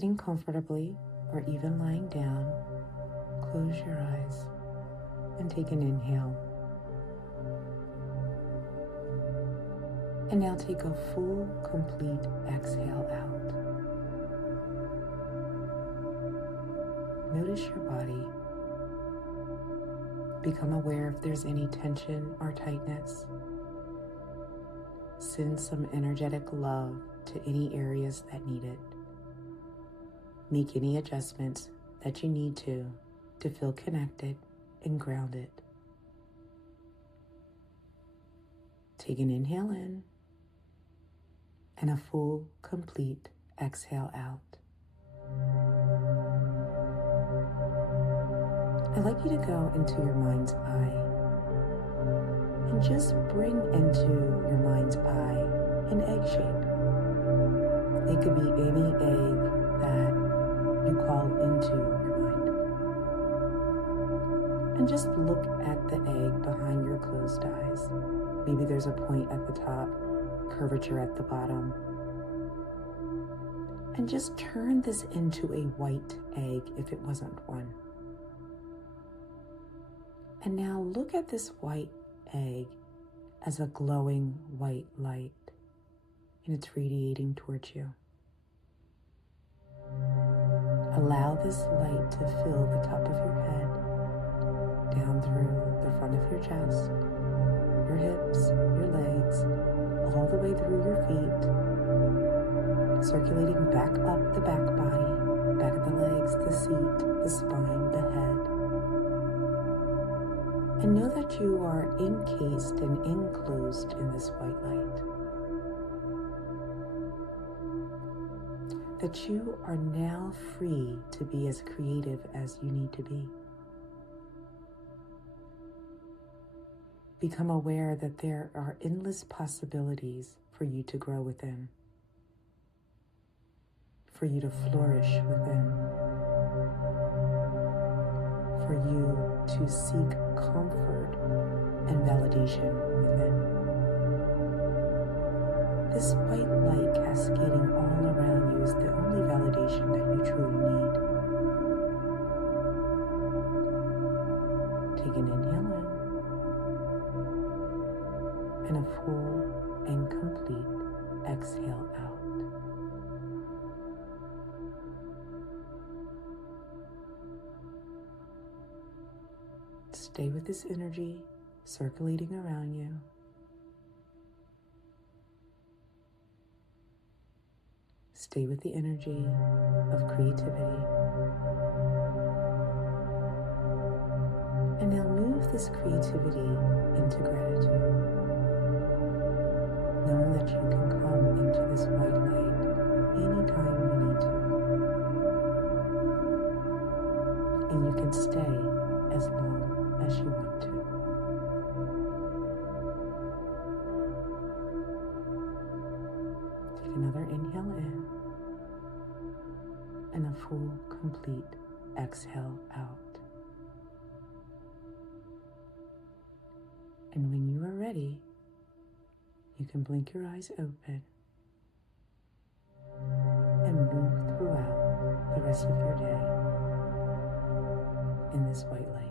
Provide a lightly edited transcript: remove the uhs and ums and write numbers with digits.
Sitting comfortably or even lying down, close your eyes and take an inhale. And now take a full, complete exhale out. Notice your body. Become aware if there's any tension or tightness. Send some energetic love to any areas that need it. Make any adjustments that you need to feel connected and grounded. Take an inhale in and a full, complete exhale out. I'd like you to go into your mind's eye and just bring into your mind's eye an egg shape. It could be any egg that you call into your mind. And just look at the egg behind your closed eyes. Maybe there's a point at the top, curvature at the bottom. And just turn this into a white egg if it wasn't one. And now look at this white egg as a glowing white light, and it's radiating towards you. Allow this light to fill the top of your head, down through the front of your chest, your hips, your legs, all the way through your feet, circulating back up the back body, back of the legs, the seat, the spine, the head. And know that you are encased and enclosed in this white light. That you are now free to be as creative as you need to be. Become aware that there are endless possibilities for you to grow within, for you to flourish within, for you to seek comfort and validation within. This white light cascading all around you is the only validation that you truly need. Take an inhale in and a full and complete exhale out. Stay with this energy circulating around you. Stay with the energy of creativity. And now move this creativity into gratitude, knowing that you can come into this white light anytime you need to. And you can stay as long as you want to. Take another inhale in and a full, complete exhale out. And when you are ready, you can blink your eyes open and move throughout the rest of your day in this white light.